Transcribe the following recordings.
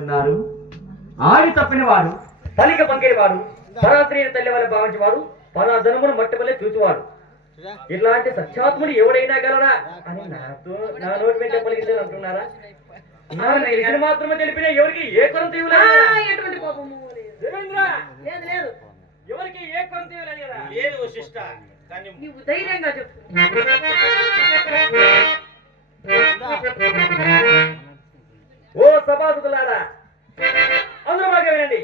ఉన్నారు. ఆడి తప్పినవాడు, పలిక పంకేవాడు, పరాత్రిని తల్లి వల్ల భావించేవాడు, పరాధనమును మట్టి వల్లే చూచువాడు. ఇలాంటి సత్యాత్ముడు ఎవడైనా గలరా అని నా నోటి వెంట పలికించాలి అంటున్నారా? ఇది మాత్రమే తెలిపిన ఎవరికి ఏ కొరం ఎటువంటి కోపము లేదు. ఎవరికి ఏ కొరం తీయలేదు కదా? లేదు వశిష్ఠ, కానీ నీవు ధైర్యంగా చెప్పు. ఓ సభాసదులారా, అందరూ బాగా వినండి.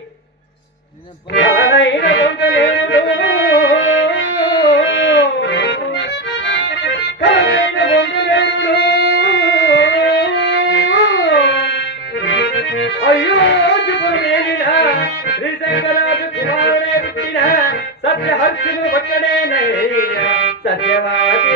శ్రీశంకరాజు కుమారుడే పుట్టిన సత్యహర్షుడు ఒక్కడేనయ్యా సత్యవాది.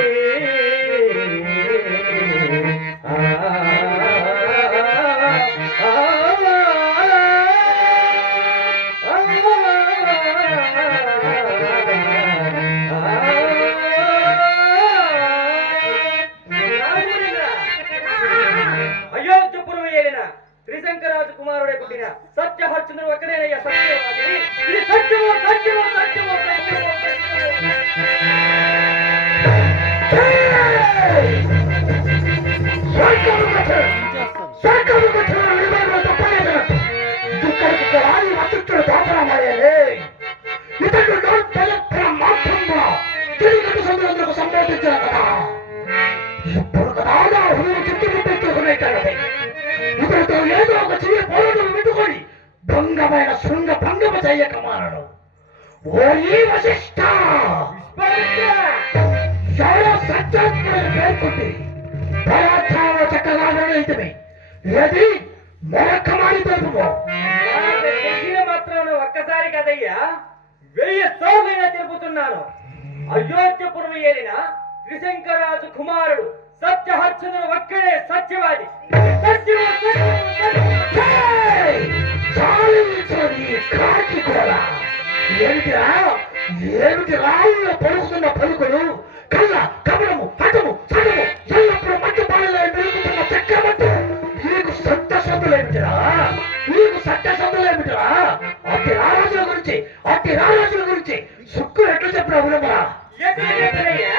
అయోధ్యపురం ఏలిన శ్రీశంకరాజు కుమారుడే పుట్టిన సత్యహర్షుడు ఒక్కడేనయ్యా సత్యవాది. ఇది సత్యమో సత్యమో సత్యమో సత్యమో ఏదో ఒక చెయ్యి పోరాటం పెట్టుకొని భంగమైన శృంగ భంగమ చెయ్యక మారడు. ఓ వశిష్ఠ, ఎవరో సత్యాత్ముడని పేర్కొంది పరార్థాలు చక్కగా నిర్ణయితమే. ఏది మొరక్కమాని తెలుపుకో. మాత్రం ఒక్కసారి కదయ్యా, 1000 సార్లైనా తెలుపుతున్నాను. అయోధ్యపురం ఏలిన త్రిశంకరాజు కుమారుడు సత్యహర్షుడు ఒక్కడే సత్యవాది. ఏమిటి రాళ్ళలో పలుకుతున్న పలుకులు, కళ్ళ కమలము పటము సగము ఎల్లప్పుడూ మధ్య పాలలో పెరుగుతున్న చక్రవర్తి, నీకు సత్యశబ్దులేమిటిరా? నీకు సత్యశబ్దులేమిటిరా? అట్టి రారాజుల గురించి సుక్కులు ఎట్లా చెప్పినా వినమరా? ఎక్కడ చెప్పనయ్యా?